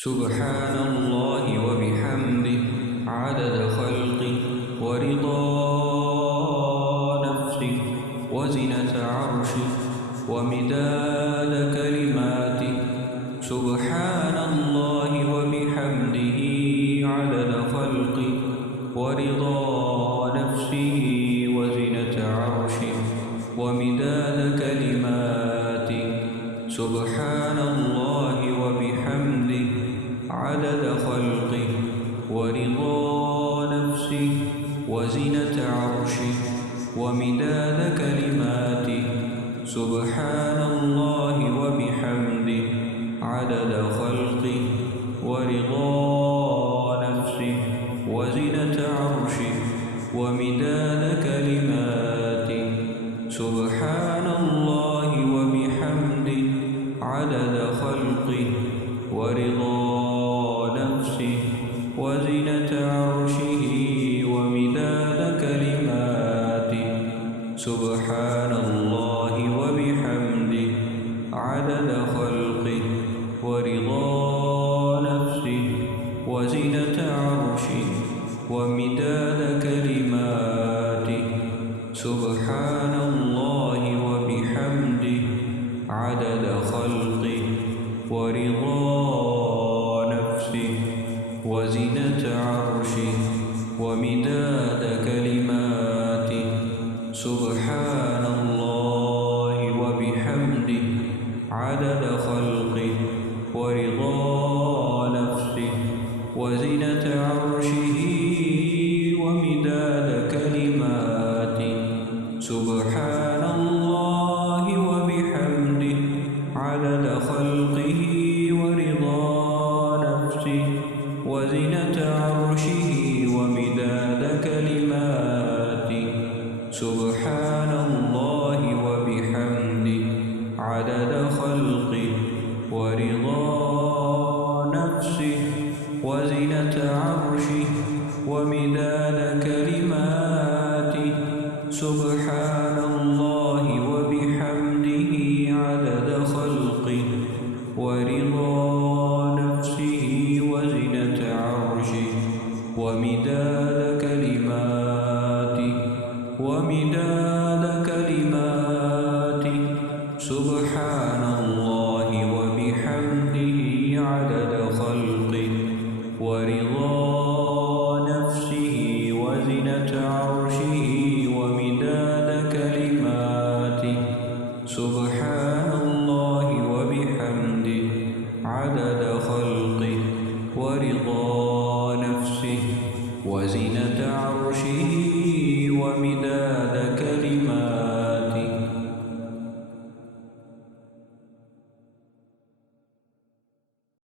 سبحان الله وبحمده عدد خلقه ورضا نفسه وزنة عرشه ومداد كلماته. سبحان الله وبحمده عدد خلقه ورضا نفسه وزنة عرشه ومداد كلماته. سبحان الله وبحمده عدد خلقه ورضا نفسه وزنة عرشه ومداد كلماته. سبحان الله وبحمده عدد خلقه ورضا نفسه وزنة عرشه ومداد كلماته. سبحان الله وبحمده عدد خلقه ورضا نفسه وزنة عرشه ومداد كلماته. سبحان الله وبحمده عدد خلقه ورضا نفسه وزنة عرشه ومداد كلماته. سبحان الله وبحمده عدد خلقه ورضا نفسه وزنة عرشه ومداد كلماته. سبحان الله وبحمده عدد خلقه ورضا نفسه وزنة عرشه ومداد كلماته. سبحان الله وبحمده عدد خلقه ورضا نفسه وزنة عرشه ومداد كلماته. سبحان الله وبحمده عدد خلقه ورضا نفسه وزنة عرشه ومداد كلماته. سبحان الله وبحمده عدد خلقه ورضا نفسه وزنة عرشه ومداد كلماته سبحان الله وبحمده عدد خلقه ورضا نفسه وزنة عرشه ومداد كلماته. سبحان الله وبحمده عدد خلقه ورضا نفسه وزنة عرشه ومداد